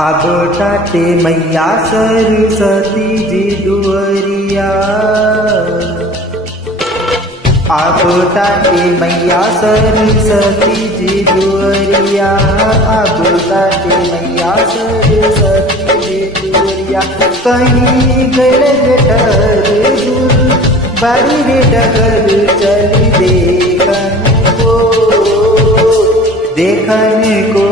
अब टाटे मैया सरस्वती जी दुअरिया, अब टाटे मैया सरस्वती जी दुअरिया, अब टाटे मैया सरस्वती जी दुअरिया। कहीं गए बेटर दूर बारी रे डगर चली देखन को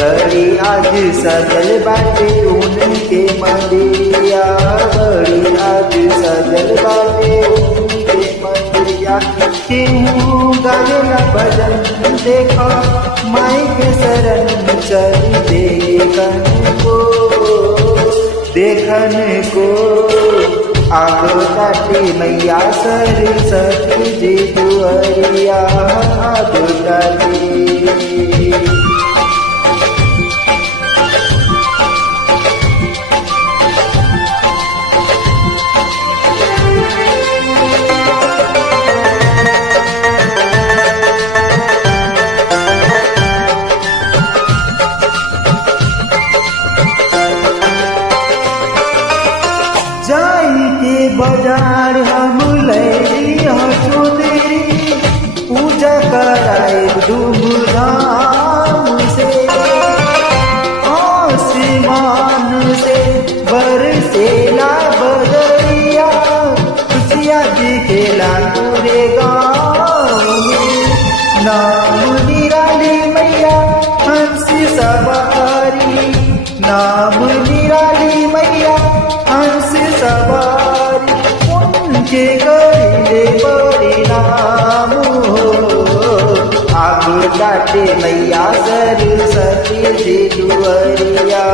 बड़ी आज सजल बाटे उनके मंदिरिया, बड़ी आज सजल बाटे उनके मंदिरिया। क्यों गावेला भजन देखा माई के शरण चली देखन को अब टाटे मैया सरस्वती जी दुअरिया, अब टाटे। बाजार हम लैली चुदरी पूजा कराए धूमधाम से, आसमान से बरसेला बदरिया, खुशियाँ दिखेला पूरे गाँव में। नाम निराली मैया हंसी सवारी, नाम निराली मैया हंसी सवारी। के गईले परिणाम अब टाटे मैया सरस्वती जी दुअरिया,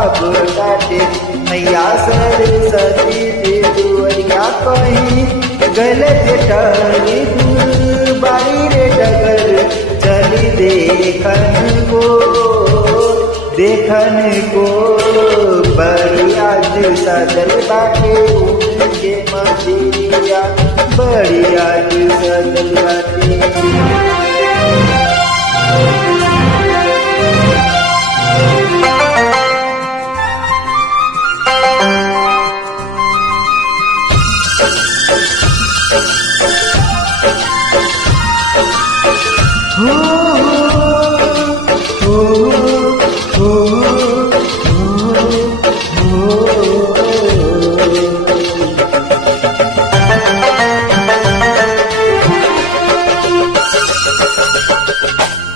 अब टाटे मैया सरस्वती जी दुअरिया। कहीं गले टहरी दूर बारी रे डगर चली देखन को बड़ी आज सजल बाटे उनके मंदिरिया, बड़ी आज सजल बाटे।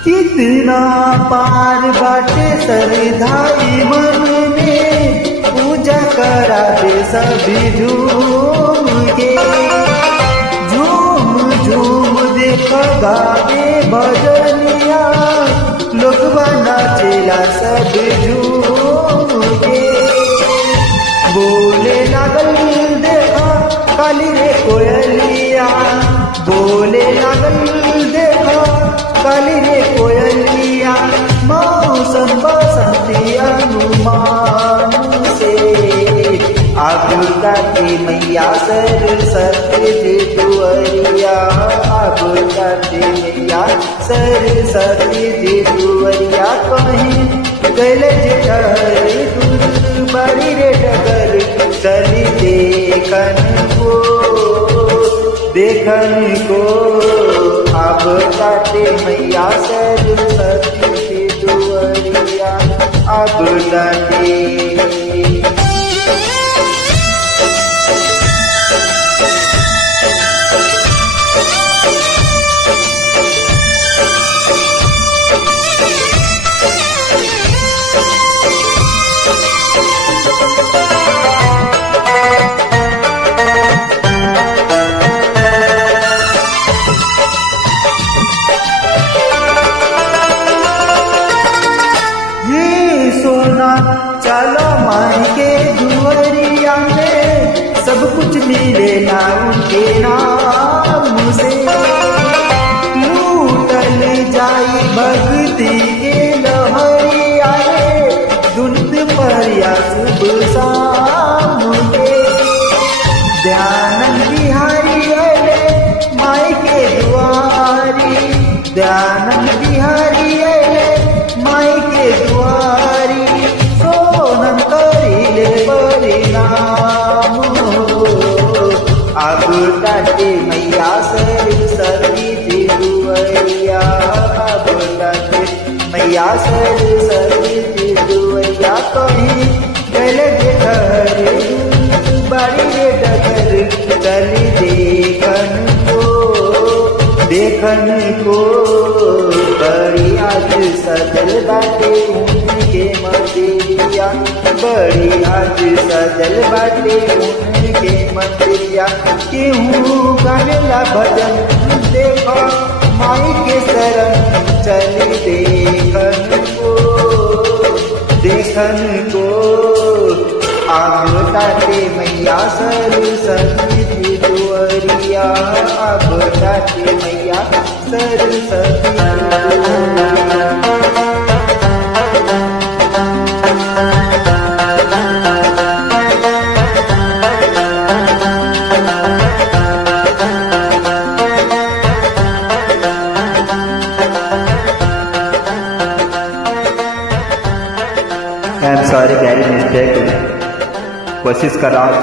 कितना पार बाटे सरधाई मन में, पूजा करा दे सभी झूम के, झूम झूम देखा गावे भजनिया, लोग नाचेला सब झूम के। बोले लागल देखा काली रे कोयलिया, बोले लागल देखा काली रे कोयलिया, मौसम बसंती अनुमान से। अब टाटे मैया सरस्वती जी दुअरिया, अब टाटे मैया सरस्वती जी दुअरिया। कहीं गले जठरी दूर बड़ी रे डगर चली देखन को अब टाटे मैया सरस्वती जी दुअरिया, अब टाटे। चलो माई के दुअरिया में सब कुछ मिलेला उनके नाम से, लूटल जाई भक्ति के लहरिया धुंध परिया शुभ शाम के। ध्यान बिहारी अले माई के दुआरी, ध्यान बिहारी अले माई के दुआरी। बाटे मैया सरस्वती जी दुआरिया बोलाते मैया सरस्वती जी दुआरिया कहीं गले के घर बाड़ी रे डगर चली देखन को बड़ी आज सजल बाटे उनके मंदिरिया बड़ी आज सजल बाटे उनके मंदिरिया केहू गावेला भजन देखो माई के शरण चली देखन को आग ताटे मैया सरस्वती जी दुआरिया आग ताटे मैया Saraswati I am sorry, very mistake, कोशिश कर रहा हूँ।